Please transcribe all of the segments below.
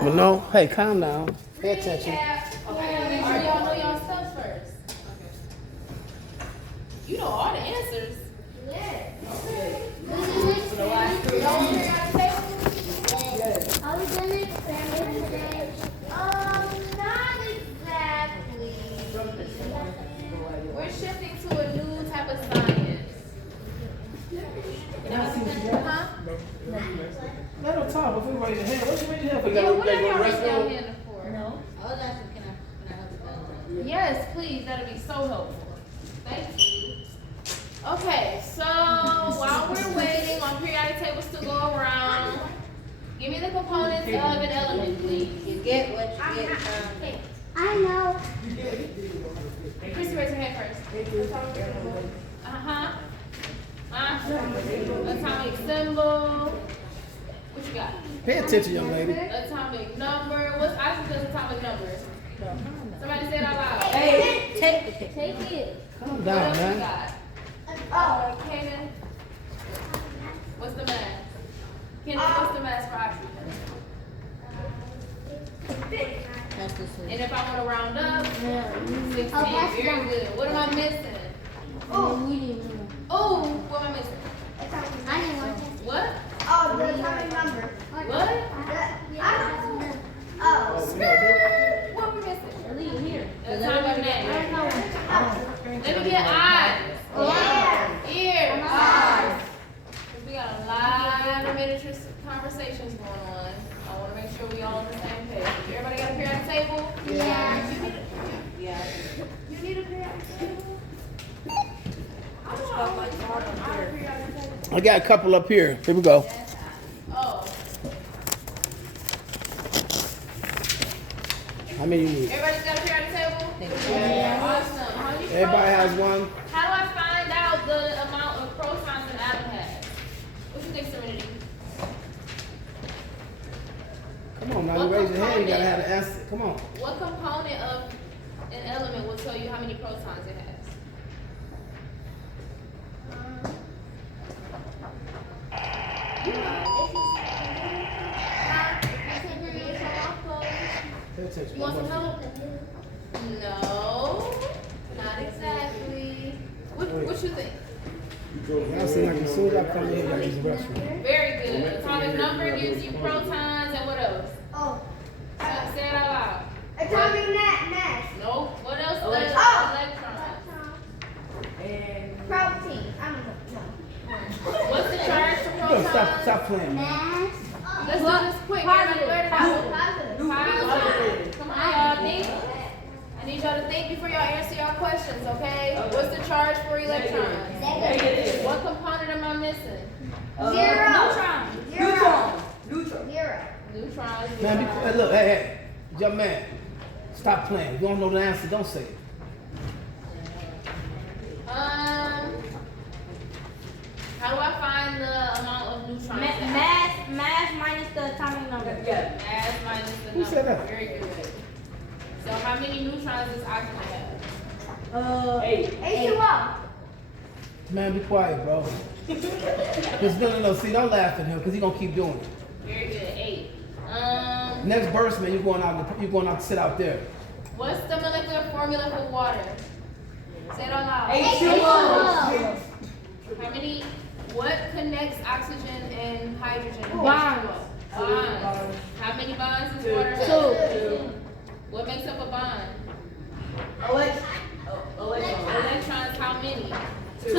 But no, hey, calm down. Pay attention. Okay, all right, y'all know y'all stuff first. You know all the answers. Are we gonna experiment today? Not exactly. We're shifting to a new type of science. Huh? Let her talk before we raise your hand. What you raise your hand for? Yeah, what are You y'all got raising to your restroom? hand for? No. I was asking, can I help you guys? Yes, please. That'd be so helpful. Thank you. Okay, so while we're waiting on periodic tables to go around, give me the components of an element, please. You get what you get from. I know. Chrissy, raise your hand first. Atomic symbol. What you got? Pay attention, young lady. Atomic number. What's oxygen's atomic number? Somebody say it out loud. Hey, take it. Take it. Calm What down, else you man. got? Kaden. What's the mass? Kennedy, what's the mass for oxygen? And if I want to round up, 16. Very good. What am I missing? Oh, what am I missing? I didn't want What? Oh, the atomic number. What? What we missing? Here. Atomic name. Let me get eyes. Ears. We got a lot of miniature conversations going on. I want to make sure we all on the same page. Everybody got a periodic table? Yeah. You need a periodic table? I got a couple up here. Here we go. Oh, How many you need? everybody's got a periodic table? Yeah. Awesome. How many Everybody has protons? one. How do I find out the amount of protons an atom has? What you think, Serenity? Come on, now you raise your hand. You gotta have the answer. Come on. What component of an element will tell you how many protons it has? Pay attention. You want some help? No, not exactly. What you think? Y'all seem like as soon as I come in here, y'all use the restroom. Very good. Atomic number gives you protons and what else? Oh. Say it out loud. Atomic mass. Nope. What else? Electrons. Protein. I don't know. What's the charge for No, protons? stop playing. Mass. Let's do this quick. Everybody blurt it out. Positive. Come on, y'all. Think. I need y'all to think before y'all answer y'all questions, okay? What's the charge for electrons? Negative. What component am I missing? Zero. Neutron. Zero. Neutrons. Man, hey, look, hey, young man, stop playing. If you don't know the answer, don't say it. How do I find the amount of neutrons? Mass minus the atomic number. Mass minus the Who number. said that? Very good. So how many neutrons does oxygen have? 8. H2O. Man, be quiet, bro. Just no. See, don't laugh at him, cause he gonna keep doing it. Very good. 8. Next burst, man, you're going out to sit out there. What's the molecular formula for water? Say it out loud. H2O. How many? What connects oxygen and hydrogen? Bonds. Bonds. How many bonds does water have? 2. What makes up a bond? Electron. Electrons. How many? 2.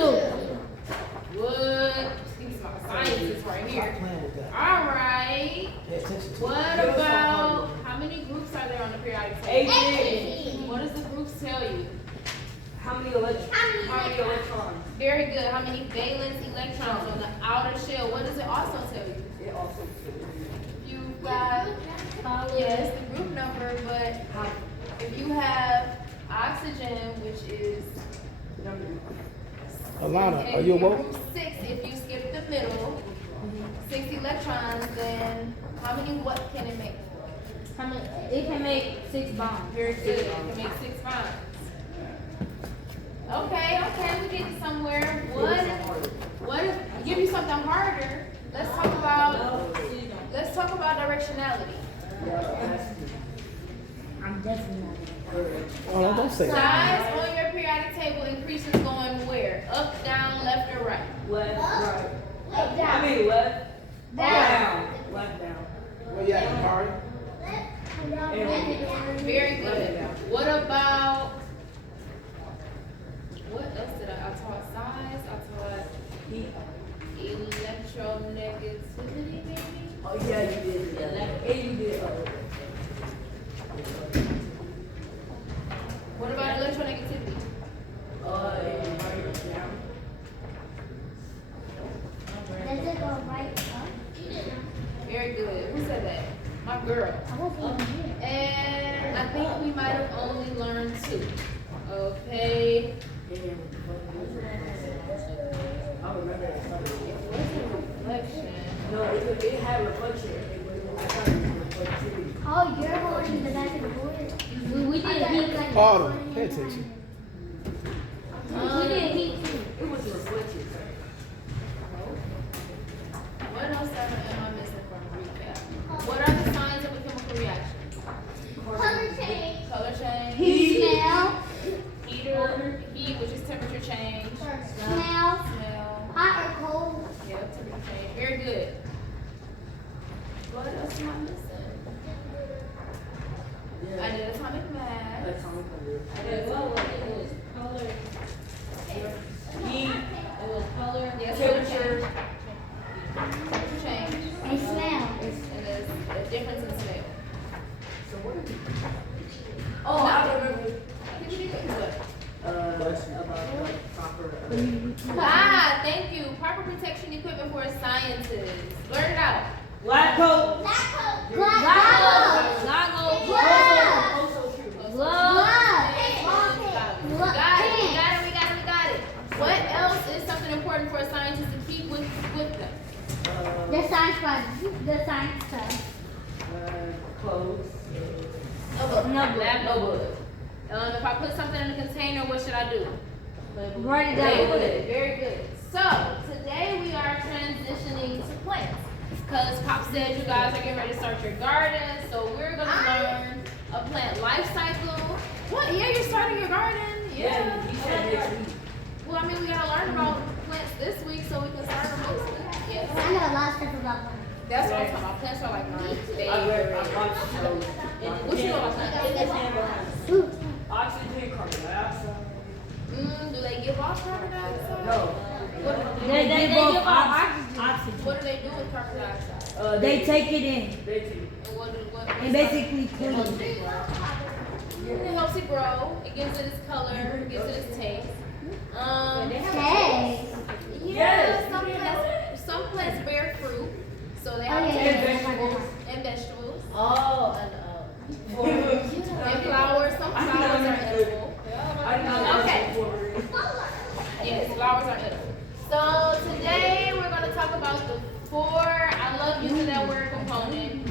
What? These are scientists right Stop here. playing with that. All right. Pay attention to What it. about how many groups are there on the periodic table? 18. What does the groups tell you? How many electrons? Very good. How many valence electrons on the outer shell? What does it also tell you? It also. You've got yes, the group number, but if you have oxygen, which is Alana, are you in awoke? group 6, if you skip the middle, 6 electrons, then how many what can it make? How many? It can make 6 bonds. Very good. It can make 6 bonds. Okay, we get somewhere. What if give you something harder? Let's talk about directionality. I'm definitely not. Oh, don't say that. Size on your periodic table increases going where? Up, down, left, or right? Left, right. Left I down. mean left, Down. down, left, down. Where you at, Kari? Very good. What about, what else did I taught size, I taught Heat. electronegativity, maybe? Oh yeah, you did. Yeah, you did. What about electronegativity? Down. Does it go right up? Very good. Who said that? My girl. I wasn't even here. And I think we might have only learned 2. Okay. I remember that. What's a reflection? No, it had reflection. I thought it was reflection. Oh, you're holding the back of the board. We did heat. Autumn, pay attention. We did heat too. It was a reflection. What else am I missing from recap? What are the signs of a chemical reaction? Color change. Color change. Smell. Heater. Heat, which is temperature change. Smell. Smell. Hot or cold. Yeah, temperature change. Very good. What else am I missing? I did atomic mass. That's how I'm gonna I did Color. Heat, It was color. Yes, temperature. Temperature change. And smell. And there's a difference in smell. So what did you? Oh, I remember. I think you did good. About the proper. Ah, thank you. Proper protection equipment for a scientist. Blurt it out. Lab coat. Glove. Goggles. Glove. Also true. Gloves. Glove. Got it. We got it. What else is something important for a scientist to keep with them? The science bug. The science bug. Clothes. Lab notebook. If I put something in a container, what should I do? Write it Label down. it. Very good. So, today we are transitioning to plants. Because Pop said you guys are getting ready to start your garden. So, we're going to learn a plant life cycle. What? Yeah, you're starting your garden? Yeah. He said next week. Well, I mean, we got to learn about plants this week so we can start them next week. Yes. I know a lot of stuff about them. That's what I'm talking about. Plants are like my I favorite. watched those. What you know about plants? Ooh. Oxygen, carbon dioxide. Do they give off carbon dioxide? No. They give off oxygen. What do they do with carbon dioxide? They take it in They do. And what and basically clean it. it helps it grow. It gives it its color. It gives it its taste. Hey. Yeah, some plants bear fruit, so they have Oh, to yeah, take yeah. and vegetables. Oh, And flowers. Some flowers are edible. Okay. Yes, flowers are edible. So today we're gonna talk about the 4. I love using that word component.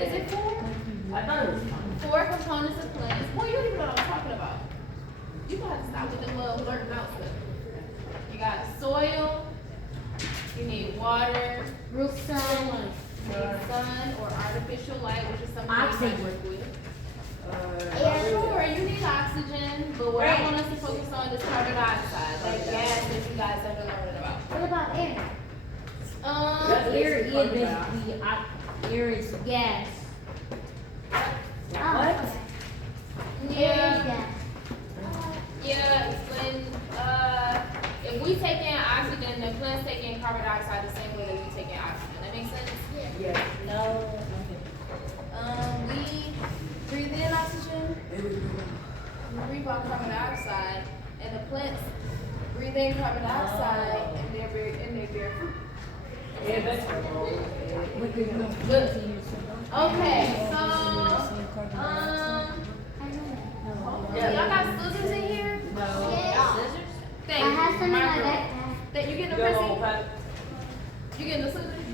Is it 4? I thought it was 4 components of plants. Well, you don't even know what I'm talking about. You gotta stop with the little blurting out stuff. You got soil. You need water. Root You need sun or artificial light, which is something you might work with. Sure, you need oxygen, but what I want us to focus on is carbon dioxide, that gas that you guys have been learning about. What about air? Air is basically air is gas. Oh, What? okay. Air is Yeah, gas. yeah, when, if we take in oxygen, the plants take in carbon dioxide the same way that we take in oxygen. That makes sense? Yeah. No. We breathe in oxygen, we breathe out carbon dioxide, and the plants breathe in carbon dioxide, and they bear fruit. Yeah, that's right. Good. Okay, so, I know that. y'all got scissors in here? Yeah. Thank I have you, some in my my girl. backpack. That you getting You the got a prissy? whole pack? You getting the scissors?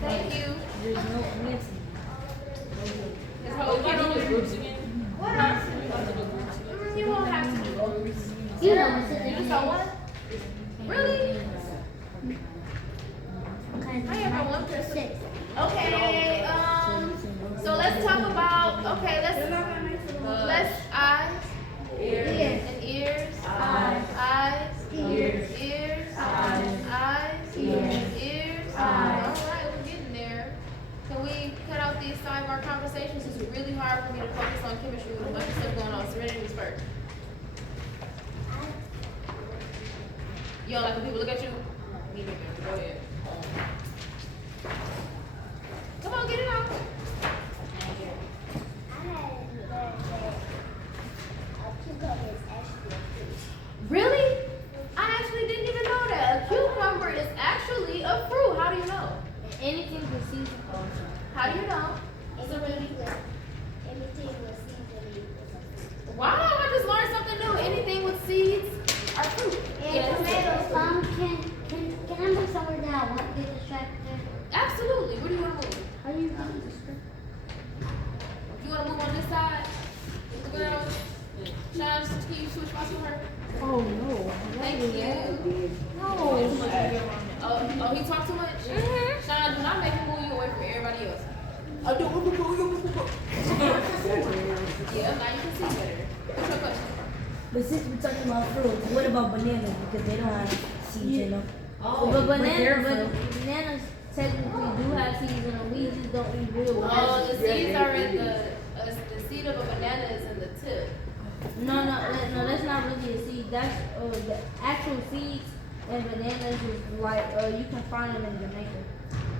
Thank you. There's no missing. This whole You know the groups again? What else? You won't have to do groups. You know what You just scissors got one? Really? Okay. I have got one person. 6. Okay, so let's talk talk about, okay, let's eyes, Ears. and ears, Eyes. eyes, Ears. ears, Eyes. eyes, Ears. ears. Eyes. All right, we're getting there. Can we cut out these sidebar conversations? It's really hard for me to focus on chemistry with a bunch of stuff going on. Serenity was first. You don't like when people look at you? Me neither. Go ahead. Come on, get it out. Really? I actually didn't even know that. A cucumber is actually a fruit. How do you know? Anything with seeds. How do you know? Anything with Wow, I just learned something new. Anything with seeds are fruit. and tomatoes. Can I move somewhere that I won't get distracted? Absolutely. Where do you want to move? Are you getting distracted? You want to move on this side? With the girls? Sean, can you switch spots with her? Oh no. Thank you. No. Oh, he talked too much? Sean, do not make him move you away from everybody else. Oh, do Yeah, now you can see better. What's your question? But since we're talking about fruits, what about bananas? Because they don't have seeds in them. Oh, but they're bananas technically do have seeds in them. We just don't eat real Oh, bananas. the seeds are in the seed of a banana is in the tip. No, that's not really a seed. That's the actual seeds and bananas is like you can find them in Jamaica.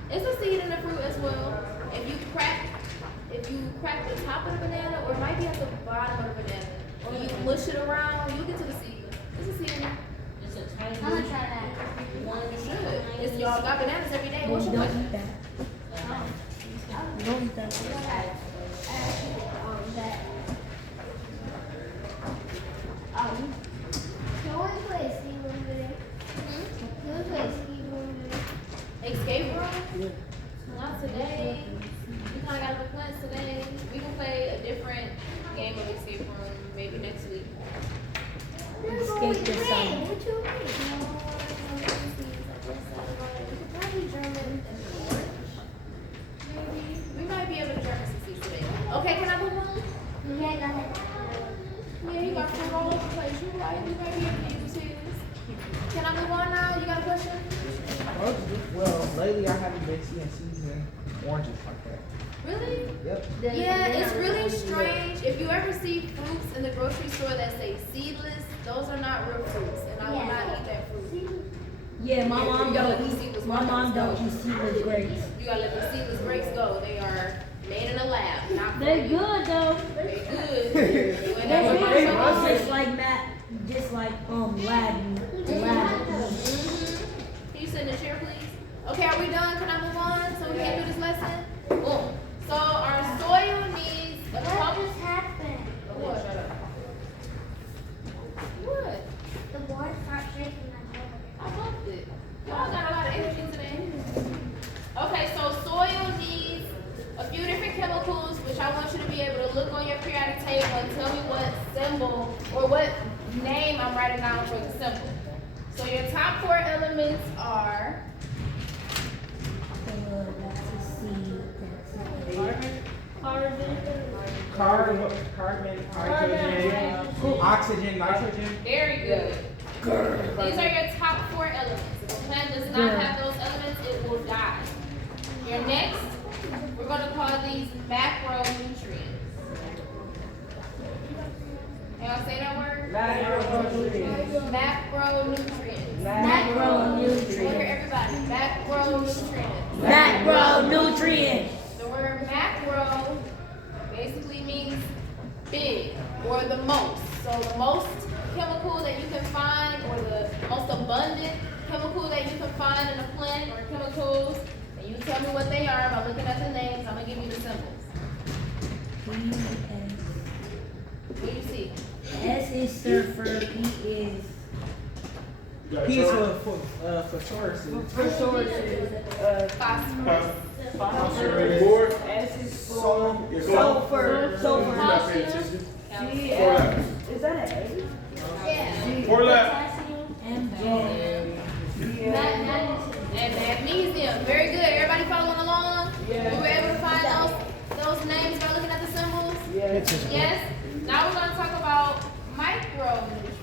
It's a seed in the fruit as well. If you crack the top of the banana, or it might be at the bottom of the banana, or you mush it around, you'll get to the seed. It's a seed in there. I'm gonna try that. You should. It's y'all got bananas every day. What's your Don't question? eat that. Don't eat that. Can we play ski room today? Can we play ski room today? Escape room? Not today. We kind of got the plans today. We can play a different game of escape room maybe next week. Escape the sun. What you mean? We might be able to German succeed today. Okay, can I move on? Yeah, go ahead. Yeah, you got fruit all over the place. You're right. We might be able to use this. Can I move on now? You got a question? Well, lately I haven't been seeing seasoning oranges like that. Really? Yep. Yeah, it's really strange. If you ever see fruits in the grocery store that say seedless, those are not real fruits, and I will not eat that fruit. Yeah, my mom You gotta don't let the eat. seedless My mom grapes don't go. eat seedless grapes. You gotta let the seedless grapes go. They are made in a lab, not for They're you. good though. They're good. You ain't They're never good. heard of Just them. like lab. Can you sit in the chair, please? Okay, are we done? Can I move on so we can do this lesson? Boom. So our soil needs a What couple. just happened? What? Shut up. What? The board stopped shaking my head. I bumped it. Y'all got a lot of energy today. Okay, so soil needs a few different chemicals, which I want you to be able to look on your periodic table and tell me what symbol or what name I'm writing down for the symbol. So your top 4 elements are Carbon, hydrogen, oxygen, nitrogen. very good. These are your top 4 elements. If a plant does not have those elements, it will die. Your next, we're going to call these macronutrients. Can y'all say that word? Macronutrients. Macronutrients. Look at everybody. Macronutrients. Macronutrients. The word macro basically means big or the most. So the most chemical that you can find, or the most abundant chemical that you can find in a plant, or chemicals, and you tell me what they are by looking at the names. I'm gonna give you the symbols. What do you see? S is sulfur. P is P is for Taurus. Phosphorus. Board. S is Sulfur. Calcium. Is that an Yeah. 4 left. MJ. And magnesium. Very good. Everybody following along? We were able to find those names by looking Yes. Now we're gonna talk about micronutrients.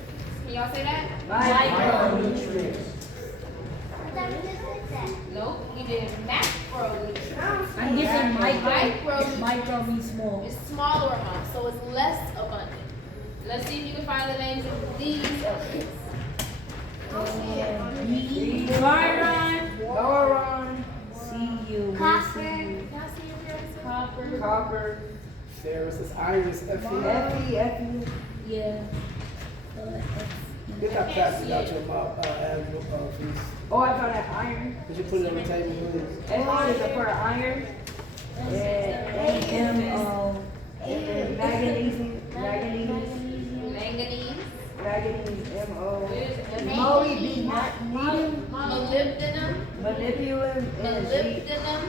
Can y'all say that? Micronutrients. I thought we just did that. Nope. We did macronutrients. I'm guessing Micro Micro means small. is smaller amounts, so it's less abundant. Let's see if you can find the names of these elements. Boron. Cu. Copper. Y'all see if there's a Copper. Copper. Ferrous is iron is Fe. Fe. Yeah. Get that plastic out your mouth, please. Oh, I found that iron. Could you put it on the table, please? S is for iron. And MO. And magnesium. manganese, MO. where's Molybdenum. molybdenum, Manipulum and molybdenum,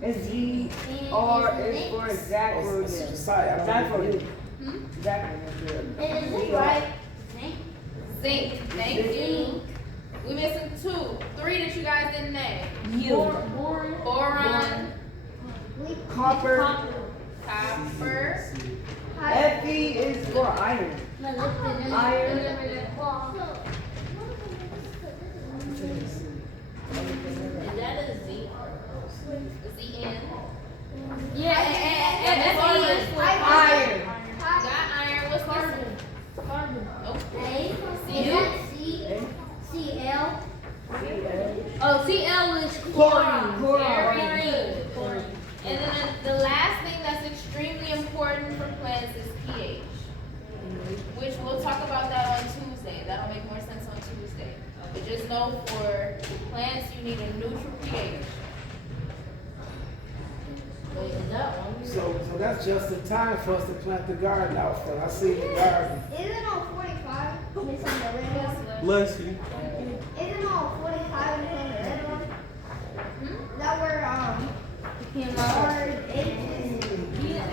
GR is for It's Zachronium. Josiah. Zachronium. hmm? Zachronium. Is this right? Zinc. Thank you. We missing 3 that you guys didn't name. Boron, Copper. copper, Fe is for iron. Iron. is that a Z? ZN? Yeah, and Fe is for Iron. Got iron, what's this? carbon. Nope. CL. Oh, Cl is chlorine. Very good. And then the last thing that's extremely important for plants is pH, which we'll talk about that on Tuesday. That'll make more sense on Tuesday. But just know for plants, you need a neutral pH. Wait, is that one? So that's just in time for us to plant the garden out front. I see the garden. Isn't all 45 missing the red one? Bless you. Isn't all 45 missing the red one? Hmm? That were H is.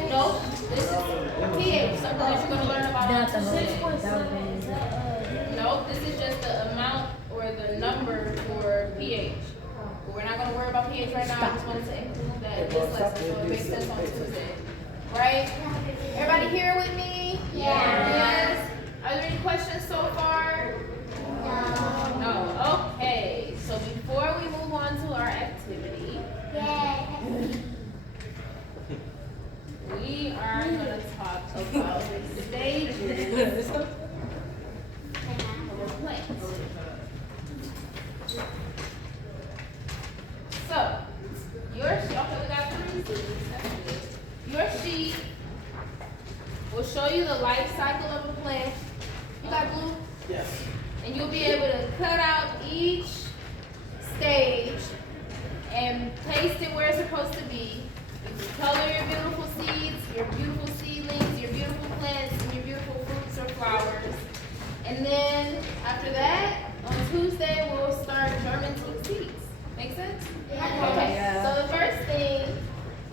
Nope. This is pH, something that you're gonna learn about on Tuesday. Nope, this is just the amount or the number for pH. But we're not gonna worry about pH right now. I just wanted to include that in this lesson so it makes sense on Tuesday. Right? Everybody here with me? Yes. Are there any questions so far? No. Okay. So before we move on to our activity, we are gonna talk about the stages of a plant. So, your sheet, okay, we got 3 sheets, that's good. Your sheet will show you the life cycle of a plant. You got glue? Yes. And you'll be able to cut out each stage and paste it where it's supposed to be. You can color your beautiful seeds, your beautiful seedlings, your beautiful plants, and your beautiful fruits or flowers. And then after that, on Tuesday, we'll start germinating seeds. Make sense? Yeah. Okay, so the first thing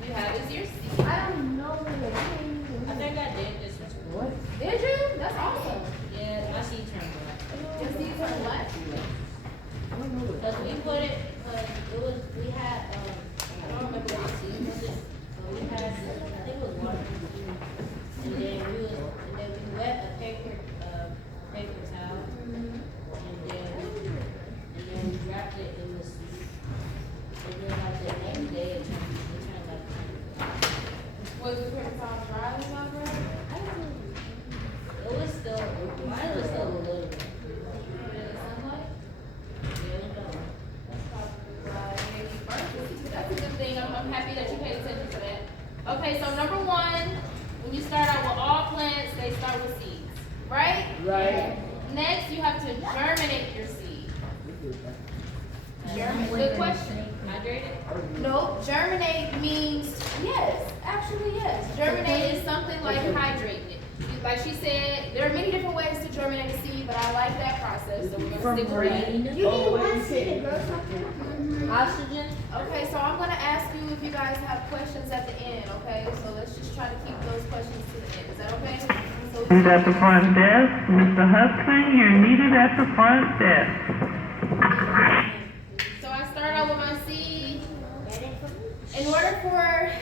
you have is your seed. I don't know what it is. I think I did this one. Did you? That's awesome. Yeah, my seed turned black. Your seeds are what? Cause we put it, we had, I don't remember what the seed was, but we had, I think it was water. And then we wet a paper towel. And then we wrapped it in the seed. And then like the next day, it turned like. Was the paper towel dry or something? It was still, mine was still a little bit. That's a good thing. I'm happy that you paid attention to that. Okay, so number 1, when you start out with all plants, they start with seeds, right? Right. Next, you have to germinate your seed. Good question. Hydrated? No, germinate means yes, actually yes. Germinate is something like hydrating it. Like she said, there are many different ways to germinate a seed, but I like that process, so we're gonna stick with that. You need one seed to grow something. Oxygen. Okay, so I'm gonna ask you if you guys have questions at the end, okay? So let's just try to keep those questions to the end. Is that okay? So Who's at the front desk? Mr. Hudson, you're needed at the front desk. So I start out with my seed. In order for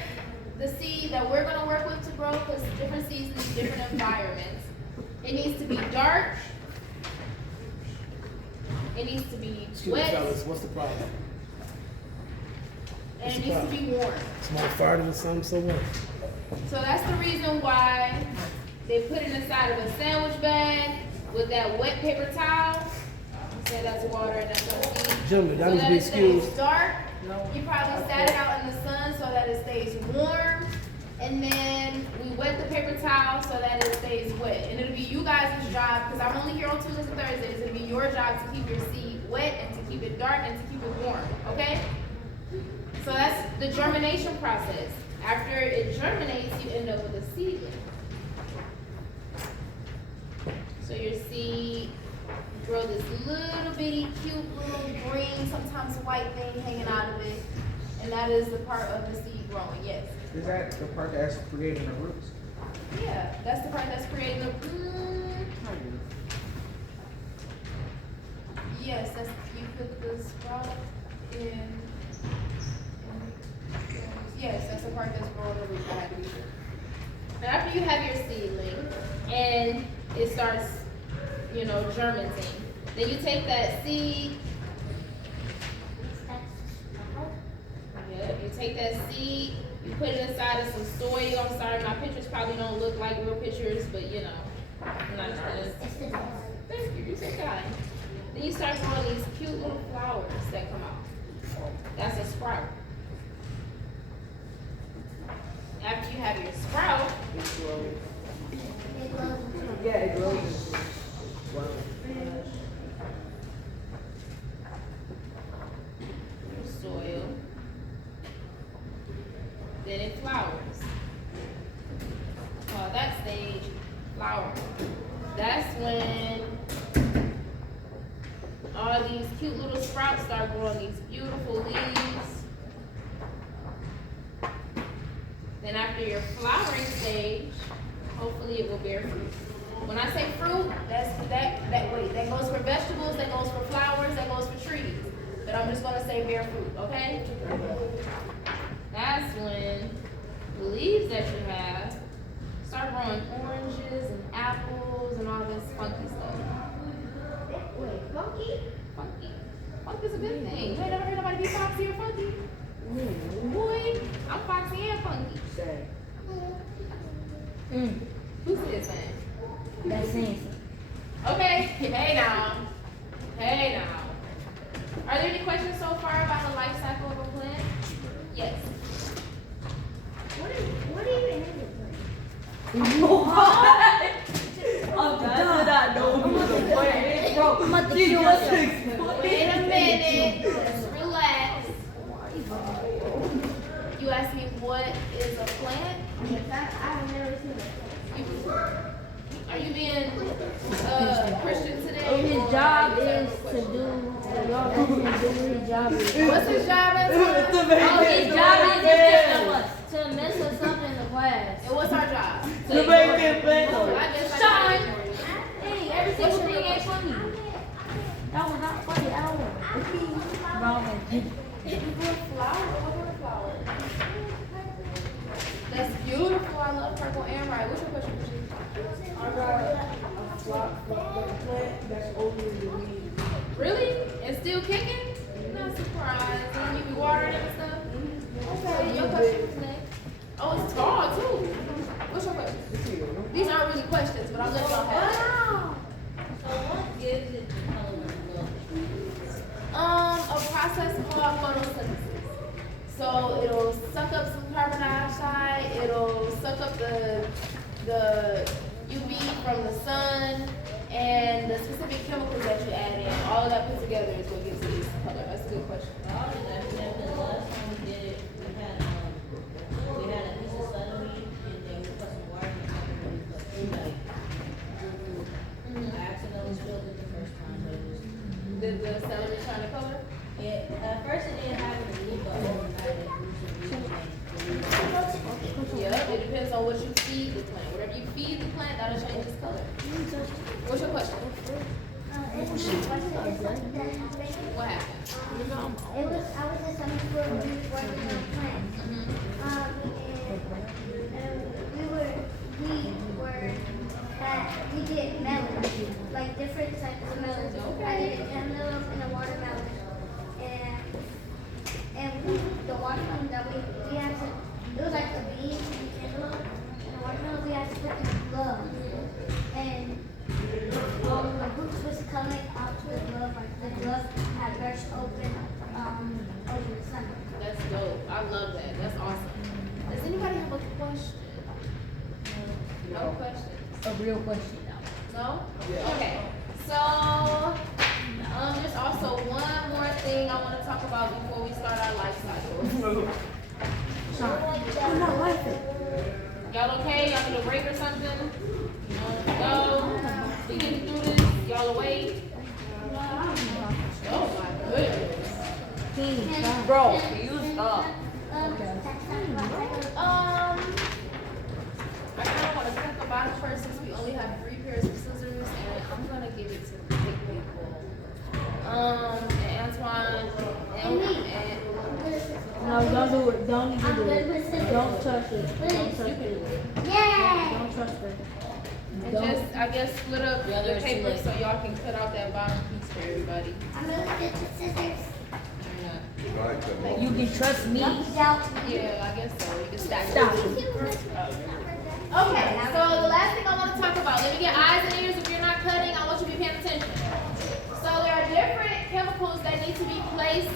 the seed that we're gonna work with to grow, because different seeds need different environments. It needs to be dark. It needs to be Excuse me, wet, fellas, what's the problem? and it needs to be warm. Somebody farted or something, so what? So that's the reason why they put it inside of a sandwich bag with that wet paper towel. Say that's water and that's no seed. Gentlemen, y'all So need to that be it stays excused. dark. You probably sat it out in the sun so that it stays warm. And then we wet the paper towel so that it stays wet. And it'll be you guys' job, because I'm only here on Tuesdays and Thursdays, it'll be your job to keep your seed wet and to keep it dark and to keep it warm, okay? So that's the germination process. After it germinates, you end up with a seedling. So your seed grow this little bitty, cute little green, sometimes white thing hanging out of it. And that is the part of the seed growing, yes. Is that the part that's creating the roots? Yeah, that's the part that's creating the, yes, that's, you put the sprout in, yes, that's the part that's growing the root, I had to be sure. Now after you have your seedling, and it starts, you know, germinating, then you take that seed, you take that seed, you put it inside of some soil. I'm sorry, my pictures probably don't look like real pictures, but you know, I'm not gonna. Thank you, you're so kind. Then you start growing these cute little flowers that come out. That's a sprout. After you have your sprout, Yeah, it grows. Wow. soil, then it flowers. Call that stage flowering. That's when all these cute little sprouts start growing these beautiful leaves. Then after your flowering stage, hopefully it will bear fruit. When I say fruit, that goes for vegetables, that goes for flowers, that goes for trees. But I'm just gonna say bear fruit, okay? That's when the leaves that you have start growing oranges and apples and all this funky stuff. Wait, funky? Funky. Funky's a good thing. You ain't never heard nobody be foxy or funky? Boy, I'm foxy and funky. Sad. Who's this saying? That's sense. Okay, hey now. Hey now. Are there any questions so far about the life cycle of a plant? Yes. What do you even name it? Wait a minute. Just relax. You asked me what is a plant? I've never seen it. Are you being Christian today? His job is to do, y'all ask him to do his job is. What's his job as? Oh, his job is to mess us up in the class. And what's our job? To make it better. I guess Shine. I Hey, every single thing ain't funny. That was not funny at all. Wrong. flower. That's beautiful. I love purple and white. What's your question? I got a plant that's older than me. Really? And still kicking? Not surprised. And you be watering it and stuff? Okay, your question is next. Oh, it's tall too. What's your question? These aren't really questions, but I'm letting y'all have it. So what gives it the color of gold? A process called photosynthesis. So it'll suck up some carbon dioxide, it'll suck up the UV from the sun, and the specific chemicals that you add in. All of that put together is what gives it its color. That's a good question. I was asking that because last time we did it, we had a piece of celery and then we put some water in it and we put food like. I accidentally spilled it the first time, but it was. Did the celery turn the color? Yeah, at first it didn't have any blue, but overnight it grew some blue. Yeah, it depends on what you feed the plant. Whatever you feed the plant, that'll change its color. What's your question? What happened? I was in summer school and we were working on plants. And that burst open over the summer. That's dope. I love that. That's awesome. Does anybody have a question? No questions. A real question No? Okay. So, there's also one more thing I want to talk about before we start our life cycle. I'm not laughing. Y'all okay? Y'all need a break or something? No? We can do this? Y'all awake? Oh my goodness. Bro, you stop. I kind of want to cut the bottom first since we only have 3 pairs of scissors, and I'm gonna give it to the big people. And Antoine and No, don't do it. Don't even do it. Don't touch it. Don't touch it. Yay! Don't trust her. and just I guess split up Yeah, the there's paper two. so y'all can cut out that bottom piece for everybody. I'm gonna get the scissors. You can trust me. Yeah, I guess so. You can stack Stop. Okay, so the last thing I want to talk about, let me get eyes and ears. If you're not cutting, I want you to be paying attention. So there are different chemicals that need to be placed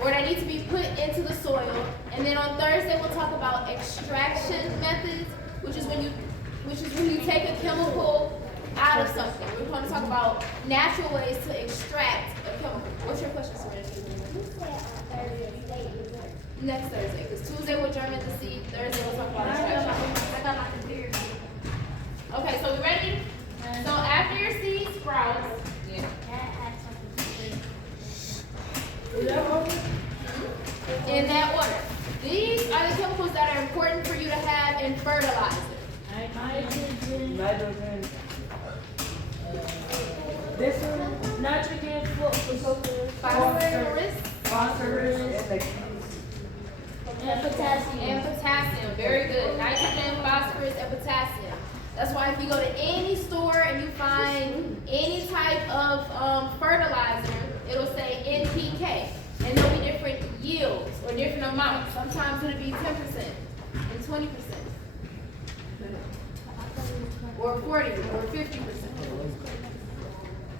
or that need to be put into the soil. And then on Thursday we'll talk about extraction methods, which is when you take a chemical out of something. We're going to talk about natural ways to extract a chemical. What's your question, Serenity? Next Thursday, because Tuesday we'll germinate the seed. Thursday we'll talk about extraction. I got my computer. Okay, so we ready? So after your seed sprouts, in that order, these are the chemicals that are important for you to have in fertilizer. Nitrogen. This one, nitrogen, Phosphorus Phosphorus and potassium. and potassium. Very good. Nitrogen, phosphorus, and potassium. That's why if you go to any store and you find any type of fertilizer, it'll say NPK. And there'll be different yields or different amounts. Sometimes it'll be 10% and 20%. Or 40 or 50%.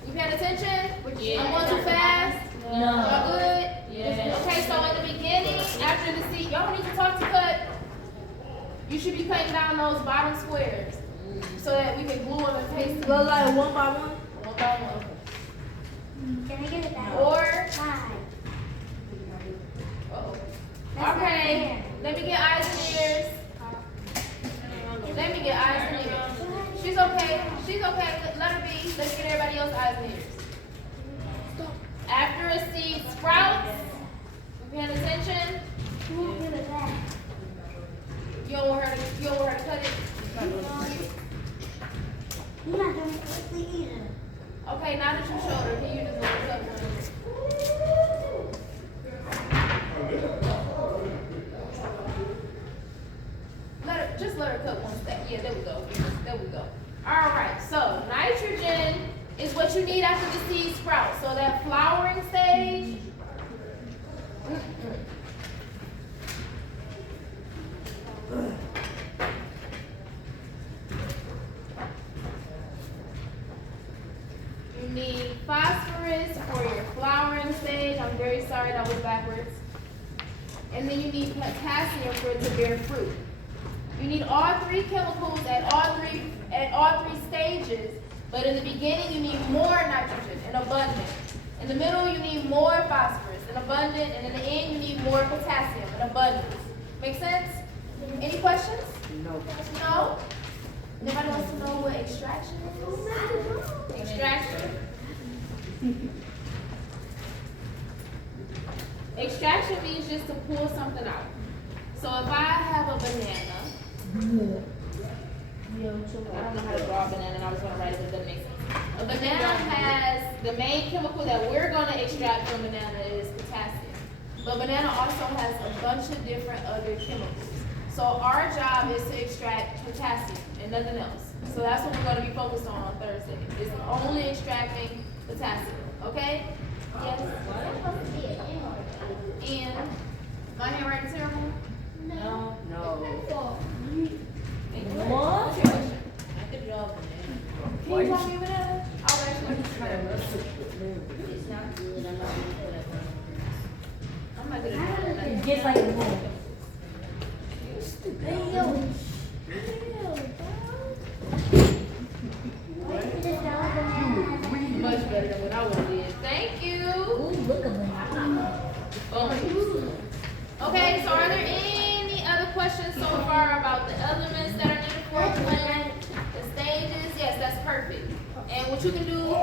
You paying attention? Yeah. I'm going too fast? No. Y'all good? Yeah. Okay, so in the beginning, after the seed, y'all don't need to talk to cut. You should be cutting down those bottom squares so that we can glue them and paste them Go like one by one. one by one. Can I get it back? Or, Five. uh-oh. That's not Okay, fair. let me get eyes and ears. Let me get eyes and ears. She's okay. She's okay. Let her be. Let's get everybody else eyes and ears. After a seed sprouts, you paying attention? Who will give it back? You don't want her to cut it? You're not doing it quickly either. Okay, now that you showed her, can you just cut one? Let her cut one step. Yeah, there we go. There we go. All right, so nitrogen is what you need after the seed sprouts. So that flowering stage. You need phosphorus for your flowering stage. I'm very sorry that was backwards. And then you need potassium for it to bear fruit. You need all 3 chemicals at all three stages, but in the beginning you need more nitrogen and abundant. In the middle you need more phosphorus and abundant, and in the end you need more potassium and abundance. Make sense? Any questions? No. No? Nobody wants to know what extraction is? Extraction. Extraction means just to pull something out. So if I have a banana, I don't know how to draw a banana, and I was going to write it, but it doesn't make sense. A banana has, the main chemical that we're going to extract from banana is potassium. But banana also has a bunch of different other chemicals. So our job is to extract potassium and nothing else. So that's what we're going to be focused on Thursday, is only extracting potassium, okay? Yes? And my handwriting terrible? No. No. Thank you. What? What's your question? I could draw a banana. Can you draw me a banana? I'll write you. It's not good. I'm not gonna put just like a boom. Much better than what I would have did. Thank you. Okay, so are there any other questions so far about the elements that are needed for a plan? The stages? Yes, that's perfect. And what you can do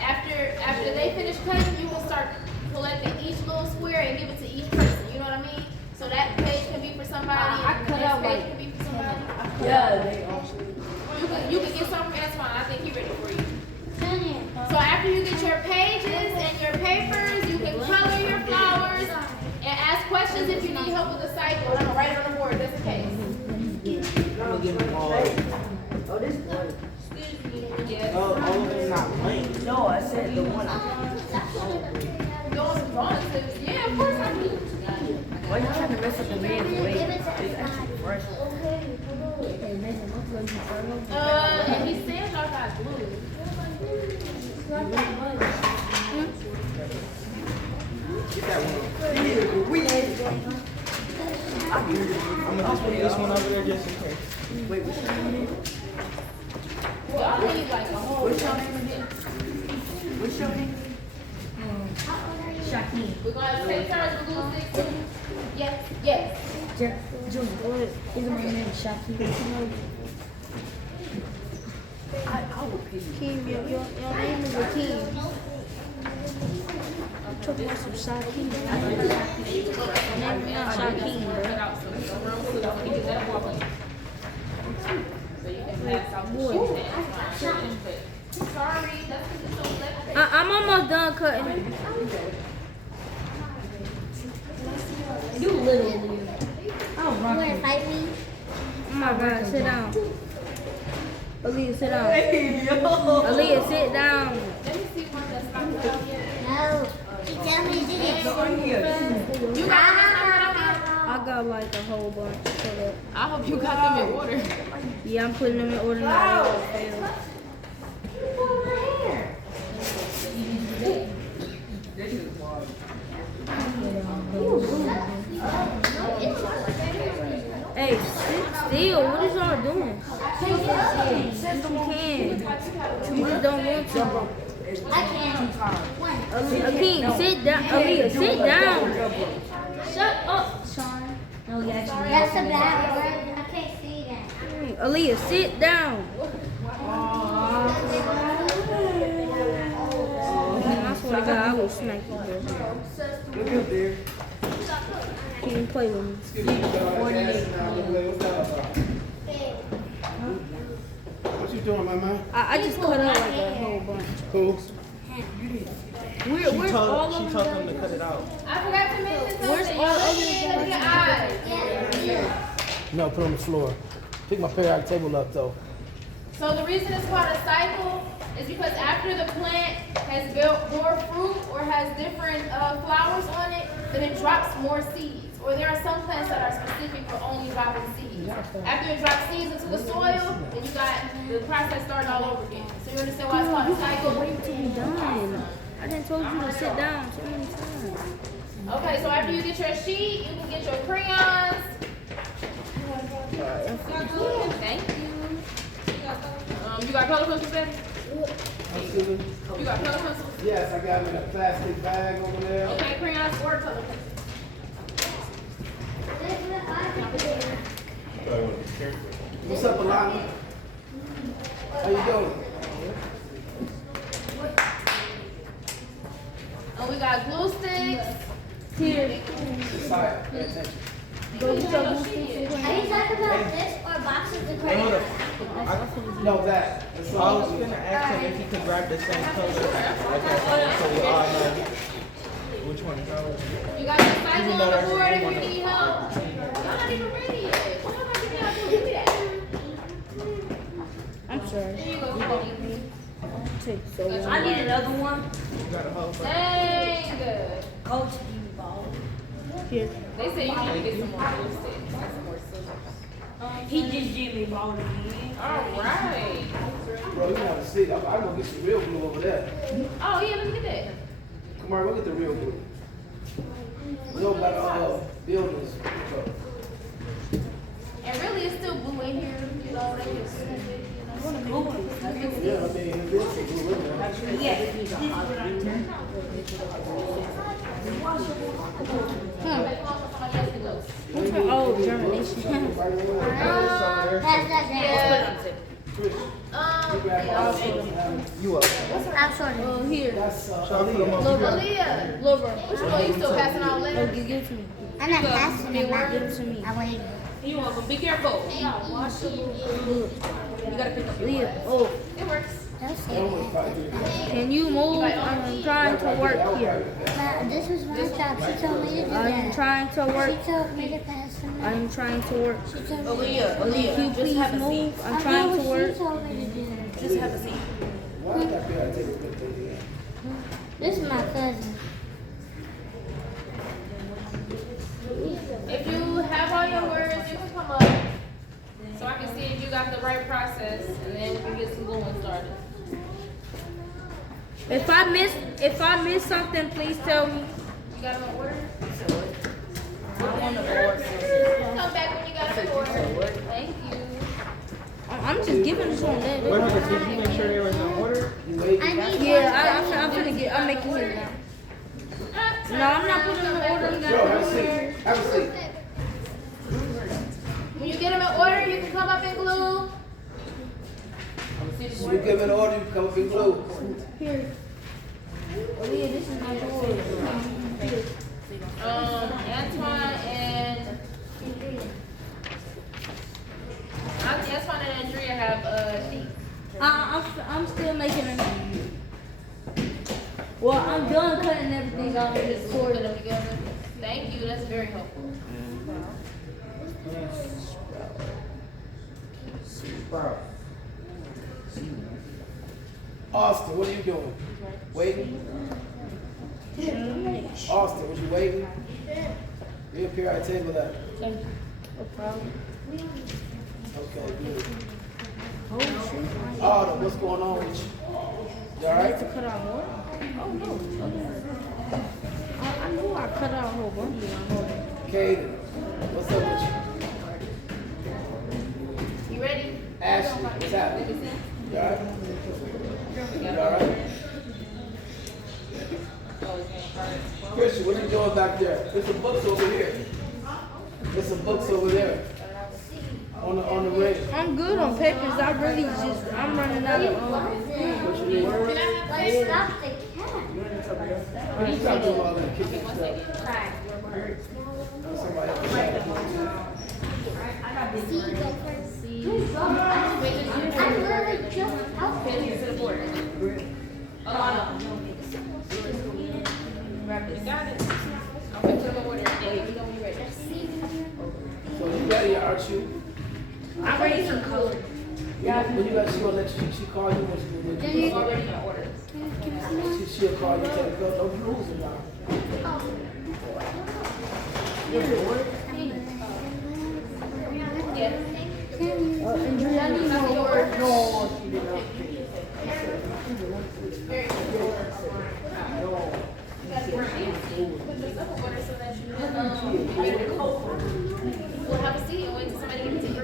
after they finish cutting, you will start collecting each little square and give it to each person. You know what I mean? So that page can be for somebody, and the next page can be for somebody. You can get something that's fine. I think he's ready for you. So after you get your pages and your papers, you can color your flowers and ask questions if you need help with the cycle. I'm gonna write it on the board just in case. I'm gonna give them all. Oh, this one. Yes. All of them not blank. No, I said the one. Yeah, of course I do. Why you trying to mess up the man's weight? It's actually fresh. And he said y'all got glue. Get that one. I'm gonna just put this one over there just in case. Wait, what's your name? Y'all need like a whole. What's your name again? What's your name? Shaquille. We're gonna take turns with glue sticks too. Yes, yes. Junior, what is my name? Shaquille. I will pay you. Kim, your name is Akeem. I'm talking about some Shaquille. Your name is not Shaquille, bro. So you can pass out the sheet. Sorry, that's because it's so electric. I'm almost done cutting. You little. You wanna fight me? Oh my God, sit down. Aaliyah, sit down. Hey, yo. Aaliyah, sit down. Let me see one that's not out yet. No. He tell me to do it. You got one that's not out yet? I got like a whole bunch. Hold up. I hope you got them in order. Yeah, I'm putting them in order now. They won't fail. Hey, sit still. What is y'all doing? You can. You just don't want to. I can't. Akeem, sit down. Aaliyah, sit down. Shut up, Sean. No, you actually. That's a bad word. I can't say that. Aaliyah, sit down. I swear to God, I will smack you, bro. Look up there. Can't even play with me. Excuse me, what's that about? What you doing, my man? I just cut out like a whole bunch. Cool. Where's all of She them? told them to cut it out. I forgot to mention something. Where's all of them? Look at your eyes. No, put it on the floor. Pick my periodic table up, though. So the reason it's called a cycle is because after the plant has built more fruit or has different flowers on it, then it drops more seeds. Or there are some plants that are specific for only dropping seeds. After it drops seeds into the soil, then you got the process started all over again. So you understand why it's called a cycle? Wait till we done. I done told you to sit down so many times. Okay, so after you get your sheet, you can get your crayons. Thank you. You got color pencils, baby? Excuse me? You got color pencils? Yes, I got them in a plastic bag over there. Okay, crayons or color pencils. What's up, Alana? How you doing? And we got glue sticks. Here. Sorry, pay attention. Go get your blue sticks and Are you talking about this or boxes of crayons? No, that. That's I all. was gonna ask him if he could grab the same color. Okay, so we all know which one is ours. You got your cycle on the board if you need help. Y'all not even ready yet. What am I giving y'all to? Give me that. I'm sorry. Here you go, Cody. Take so long. I need another one. You got a whole bunch. Dang good. Coach, you ball. Here. They say you need to get some more glue sticks and some more scissors. He just gave me ball again. All right. Bro, you want to see? I'm going to get some real glue over there. Oh, yeah, let me get that. Come on, go get the real glue. We go back buildings. And really, it's still blue in here, you know, they can scoop it, you know. Yeah, I mean, this is blue. Oh, germination. Pass that down. You up? I'm sorry. Oh, here. That's Aaliyah, Lover. which one you still passing out Oh, letters? give it to me. I'm not passing it back. Give it to me. I wait. You welcome. Be careful. You gotta pick up your Leah. Oh, It works. can you move? I'm trying to work here. This was my job. She told me to do I'm that. trying to work. She told me to pass them. I'm trying to work. She told me. Aaliyah, Can you just please have a seat. move? I'm I trying know to what work. She told me to do that. Just have a seat. Why did that be able to take a picture? This is my cousin. If you have all your words, you can come up. So I can see if you got the right process, and then we can get some going started. If I miss something, please tell me. You got them in order? I'm on the board. Come back when you got them in order. Thank you. I'm just giving this one that. What happened? Did you make sure they was in order? You wait. I need Yeah, I'm finna get. I'm making it now. No, I'm not putting them in order. Bro, have a seat. Have a seat. When you get them in order, you can come up and glue. When you give an order, you come up and glue. Here. Oh yeah, this is my board. Antoine and Andrea have sheets. I'm still making them. Well, I'm done cutting everything out of this Put board. them together. Thank you. That's very helpful. Austin, what are you doing? Waiting? Austin, was you waiting? You up here at the table that. No problem. Okay, good. Autumn, what's going on with you? You alright? To cut out more? Oh no. Okay. I knew I cut out a whole bunch of them. Kaden, what's up with you? You ready? Ashley, what's happening? You alright? You alright? Christian, what you doing back there? There's some books over here. There's some books over there. On the ring. I'm good on papers. I'm running out of What you need? Let's stop the cat. What you got doing all that kicking stuff? Somebody else. See, go first. I'm literally just out there. You got it. I'm going to put them in order. Yeah, you know when you're ready. So you ready, aren't you? I'm ready for color. When you got, she gonna let you, she call you when It's already in order. she'll call you, tell you, go, don't be losing now. Yeah. Andrea, I need more work. Very good. Put yourself in order so that you will have a seat and wait till somebody gets to you.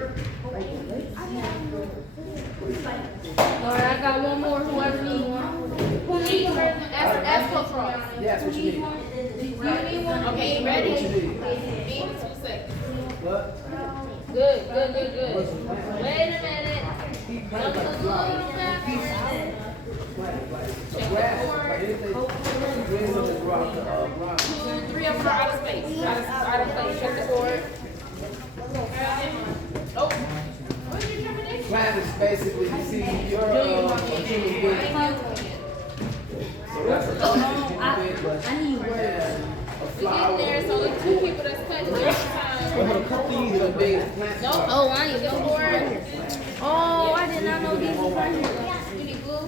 Alright, I got one more. Whoever needs one. Who needs one? Ask Coach Ross. Yes, what you need? Okay, you ready? What you need? Give me 2 seconds. What? Good. Wait a minute. Don't do backwards. Grass, like anything, brings up the ground, 2, 3 of them are out of space. Out of place. Check the board. Oh. Where's your termination? Plan is basically, you see, you're a human being. So that's a human being, but I need work. and a We get flower. there, so only 2 people that's cutting at a time. Human being is plant. Nope. Oh, I need Your work. board. Oh, I did not know these was right here. You need glue?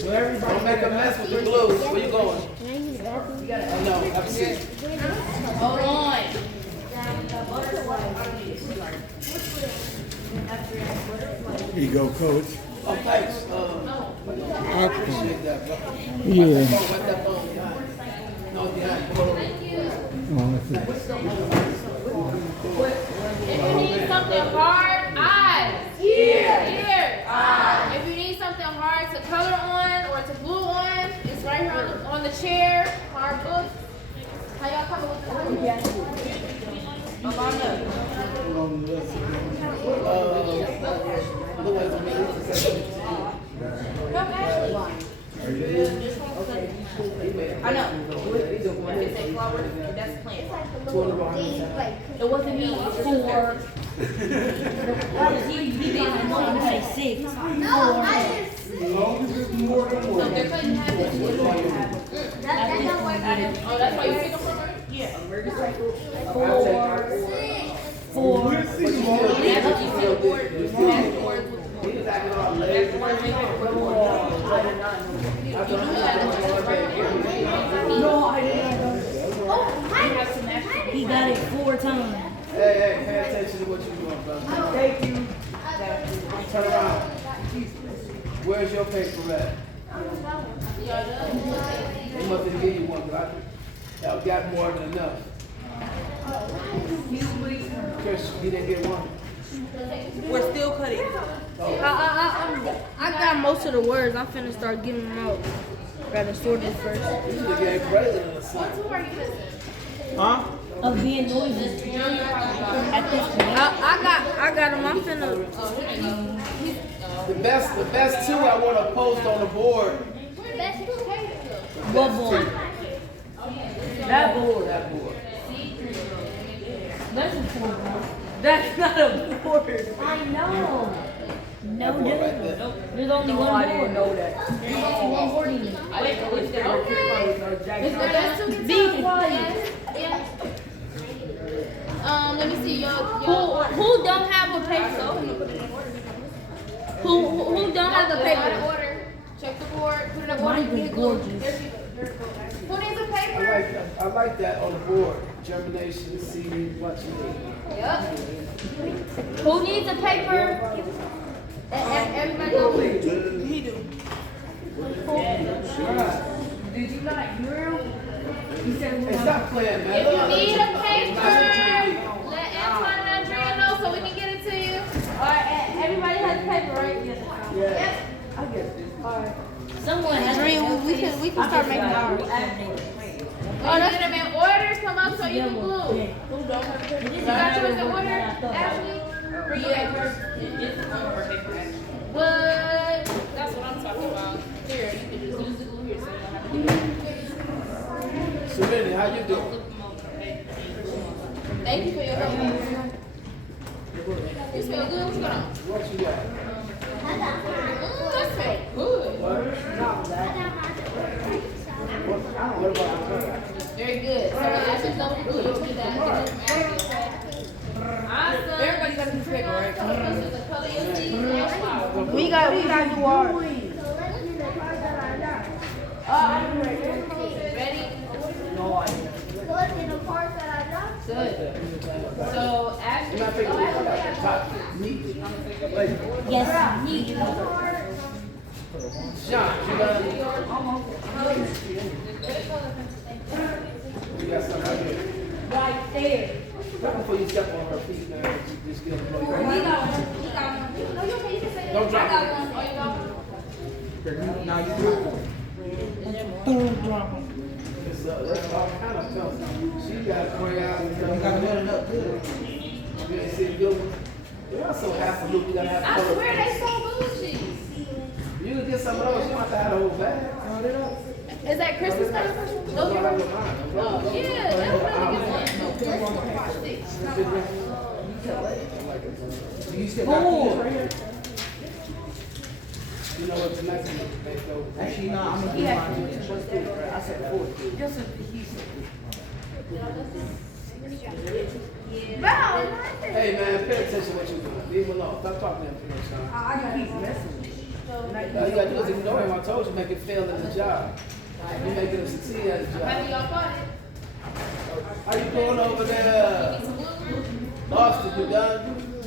Don't make a mess with the glue. Where you going? No, have a seat. Hold on. Here you go, coach. Oh, thanks. Appreciate that, bro. Yeah. Wipe that phone behind. No, behind. Hold on. If you need something hard, eyes. Ears. If you need something hard to color on or to glue on, it's right here on the chair. Hard books. How y'all coming with I know. It's a flower, that's plant. It wasn't me, it's for. He didn't know to say 6. No, I didn't see. So they couldn't have this. That don't work. Oh, that's why you pick them from her? Yeah. 4. That's what you said, board. He was acting all lazy. No, I didn't. Oh, He got it 4 times. Hey, pay attention to what you're doing, brother. Thank you. Turn around. Where's your paper at? They must have given you one, but I got more than enough. Chris, you didn't get one. We're still cutting. I got most of the words. I'm finna start getting them out. Gotta sort it first. You should have gave president a sign. Who are you missing? Huh? Of being noisy. At this point. I got them. I'm finna. The best two I want to post on the board. What board? That board. That board. That's a board. That's not a board. I know. No, That board right there. there's only No, one I board. didn't know that. There's only one board in it. Be quiet. Yeah. Let me see Who don't have a paper? Who don't have a Out paper? of order. Check the board. Put it in order. Mine is gorgeous. Who needs a paper? I like that on the board. Germination, seeding, what you need. Yep. Who needs a paper? Everybody go. He do. Did you not hear him? He said, Hey, stop playing, man. If you need a Nice paper, and let Antoine and Andrea know so we can get it to you. Alright, everybody has a paper, right? Yeah. I get this. Someone has Dream, we can start making ours. Oh, that's them in order. Come up so you can glue. Who don't have a paper? You got yours in order, Ashley? Bring your papers. What? That's what I'm talking about. Here, you can just use the glue here so you don't have to do it. Serenity, how you doing? Thank you for your help. You smell good? What you got on? What you got? That smell good. What about the color? Very good. So when Ashley's done with glue, you put that in Ashley, okay? Awesome. Everybody got this paper, right? This is the color you see and flower. We got to do ours. Ready? No, I didn't. Good. So Ashley, You're not thinking about the top neat. Like, Yes, neat. Sean, you got something right here. Right there. Right before you step on her feet, man, you just get a blow. No, you okay, you can say that. Don't drop I got it. one. Oh, you got one? Now you That's all kind of films. She got crayon. You gotta build it up good. You ain't see the good one? They also have to look, you gotta have I color. swear they so bougie. You can get some of those, you don't have to have the whole bag. Is that Christmas time? Those are yours? Oh, yeah, that's really good. You know what, tonight's gonna make those. Actually, no, I'm gonna do mine. I said 4. Just a piece. Hey man, pay attention to what you're doing. Leave him alone. Stop talking to him, Sean. I got keep messing with you. All you gotta do is ignore him. I told you, make him fail in the job. You make him succeed at the How do job. y'all got it? How you doing over there? Austin, you done?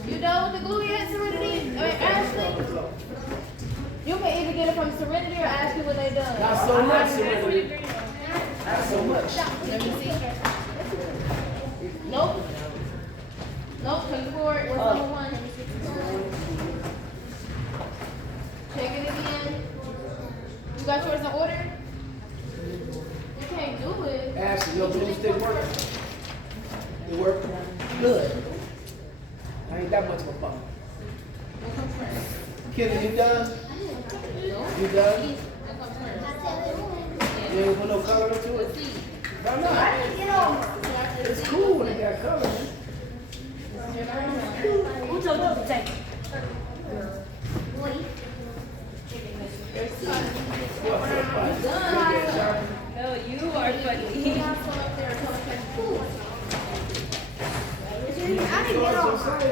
You done with the glue yet, Serenity? Or Ashley? You can either get it from Serenity or ask you what they done. Not so much, Serenity. Not so much. Let me see. Your blue stick work? It work? Good. I ain't that much of a bump. Kenny, you done? You done? You ain't put no color into it? Why not? It's cool when it got color. Who told you to take it? No, you are funny.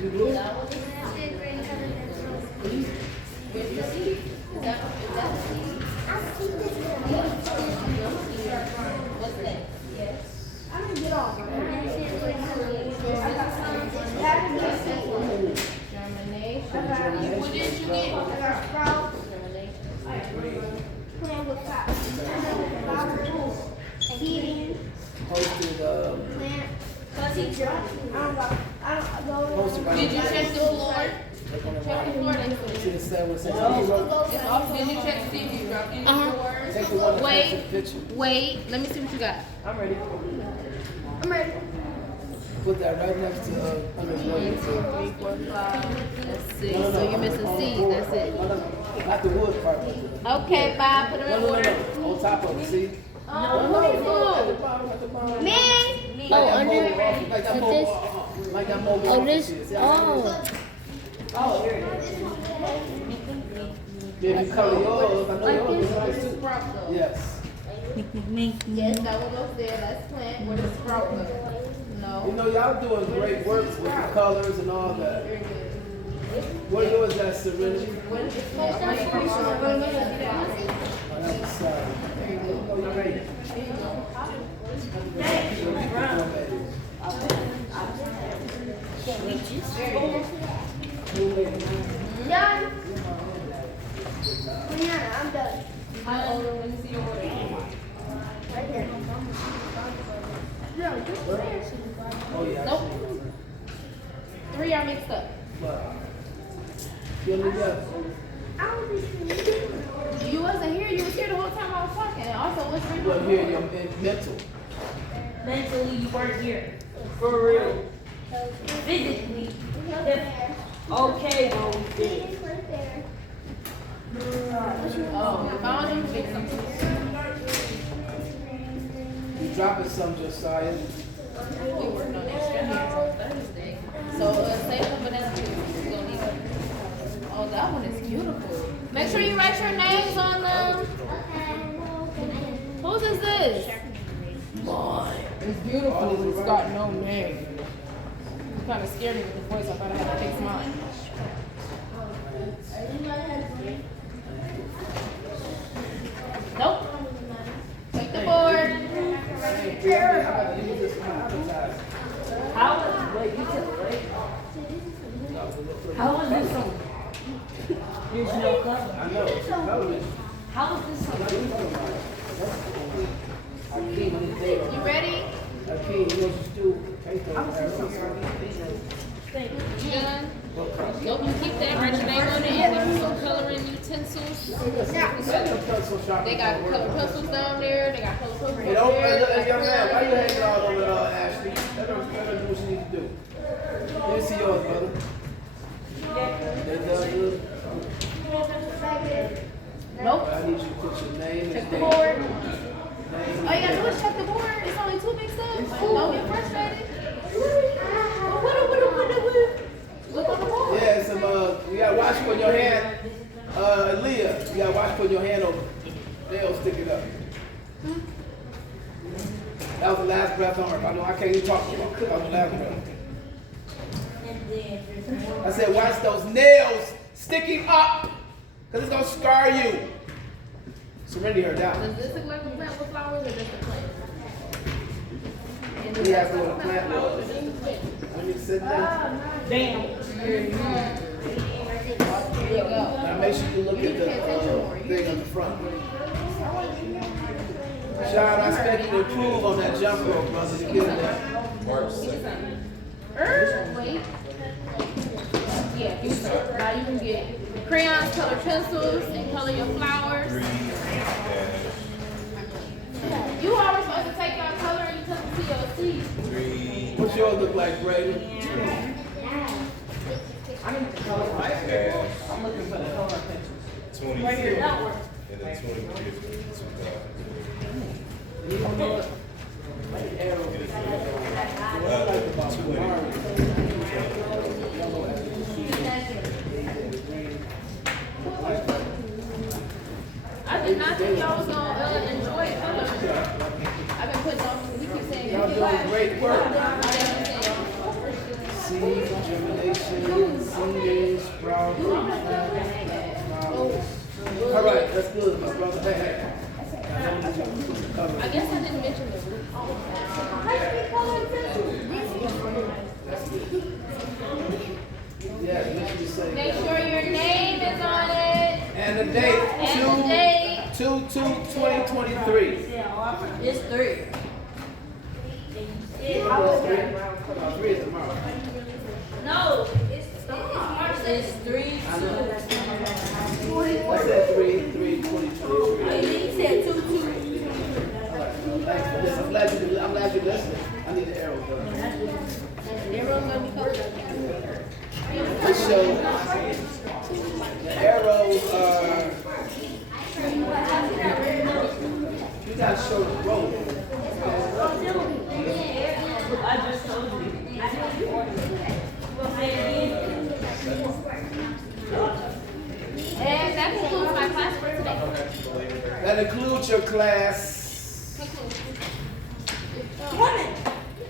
You blue? What did you get? Posted, posted by Did you check the floor? Check the floor. See the 7 6 It's off. Did you check to see if you dropped any of your words? Take the one that Wait. takes the picture. Wait, let me see what you got. I'm ready. I'm ready. Put that right next to under 1, 2, 1. 3, 4, 5. That's 6. No, So you're missing C. That's it. Not the wood part. Okay, Bob, put them in No, order. on top of it, see? Oh, who At is the who? bottom, at the bottom. Me. Like that under. mobile, like that Like mobile, this. like that mobile. Oh, this. office is. See how it is? Oh, here it is. Yeah, if you color yours, I know yours is nice too. Sprout though. Yes. Yes, that one goes there. That's plant. Where the sprout goes? You No. know, y'all doing great work with the colors and all that. Very good. What yours that, Serenity? What is the plant? Are you pretty sure? What is it? On that side. Oh, you're ready. Done. Brianna, I'm done. How old are we? Let me see your order. Right there. Oh, yeah. Nope. 3 are mixed up. But, you only got, You wasn't here. You was here the whole time I was talking. And also, what's your well, here, your mental. Mentally, you weren't here. For real. Physically. Okay, well, we did. Oh, you found him? Fix him. You dropping some, Josiah. We worked on extra hands on Thursday. So, save them, but that's good. We're gonna need them. Oh, that one is beautiful. Make sure you write your names on them. Whose is this? Mine. It's beautiful. It's got no name. You kind of scared me with the voice. I thought I had to fix mine. Nope. Take the board. How was this song? There's no cover. I know, it's colors. How was this song? Hakeem, when he's there. You ready? Hakeem, you know what you do? Take those. You done? Nope, you keep that. Write your name on it. And there's some coloring utensils. They got color pencils down there. They got color pencils Hey, don't, hey, young man, why you hanging all over Ashley? Let her do what she needs to do. Let me see yours, brother. They done good? Nope. I need you to put your name Check and the date. board. Name. All you gotta do is check the board. It's only 2 mixed up. Don't get frustrated. Look on the board. Yeah, some, you gotta watch putting your hand, Leah, you gotta watch putting your hand over. They'll stick it up. That was the last breath on her. I know I can't even talk about it. That was the last breath. I said, watch those nails sticking up, because it's gonna scar you. Serenity heard that one. Does this look like a plant with flowers or just a plant? We have to go to plant was. When you sit there, Damn. There you go. now make sure you look at the thing on the front. Sean, I expect you to improve on that jump rope, brother, to get that. Wait. Yeah, you now you can get crayons, color pencils, and color your flowers. What's yours look like, Brady? I'm looking for the color pictures. 23 and then 23 You don't know it? Like arrow. I did not think y'all was gonna enjoy it. I've been putting on, you keep saying, Y'all doing great work. Seed, germination, seeding, sprout, flowers. All right, that's good, my brother. Hey, hey. I guess I didn't mention the root. Yeah, make sure you say. Make sure your name is on it. And the date, And the date. 2/2/2023. It's 3. Three is tomorrow. No, it's March. It's 3 I said 3/3/2023. He said 2 2. Thanks for this. I'm glad you're listening. I need the arrow done. Everyone's gonna be covered. This show, the arrows are, you gotta show the road. I just told you. And that concludes my class for today. That includes your class.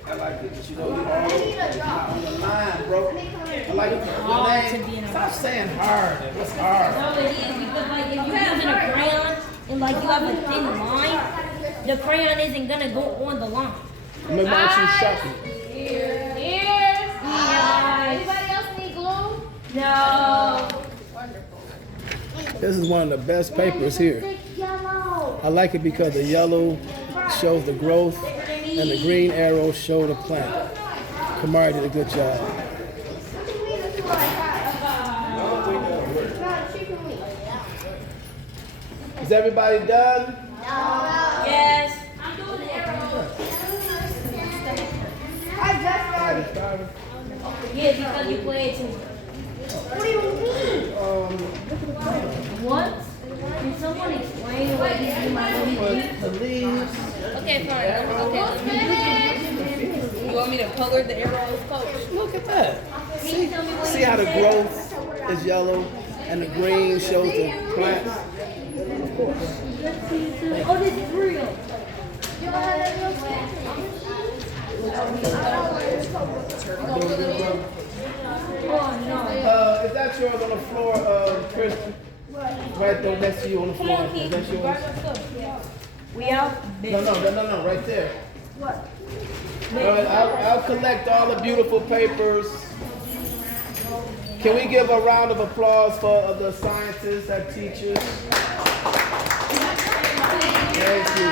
I like it, but you know, you're all on the line, bro. I like it. Your name. Stop saying hard. What's hard? No, it is because like if you're using a crayon and like you have a thin line, the crayon isn't gonna go on the line. Remember I choose Sharpie. Ears. Anybody else need glue? No. Wonderful. This is one of the best papers here. I like it because the yellow shows the growth and the green arrows show the plant. Kamari did a good job. Is everybody done? Yes. I'm doing the arrows. Yeah, because you played too. What do you mean? What? Can someone explain what you mean by what you mean? The leaves. Okay, fine. You want me to color the arrows, coach? Look at that. See how the growth is yellow and the green shows the plants? Of course. Oh, this is real. Oh no. Is that yours on the floor, Kristen? Right there next to you on the floor. Is that yours? We out? No, right there. What? I'll collect all the beautiful papers. Can we give a round of applause for the scientists and teachers? Thank you.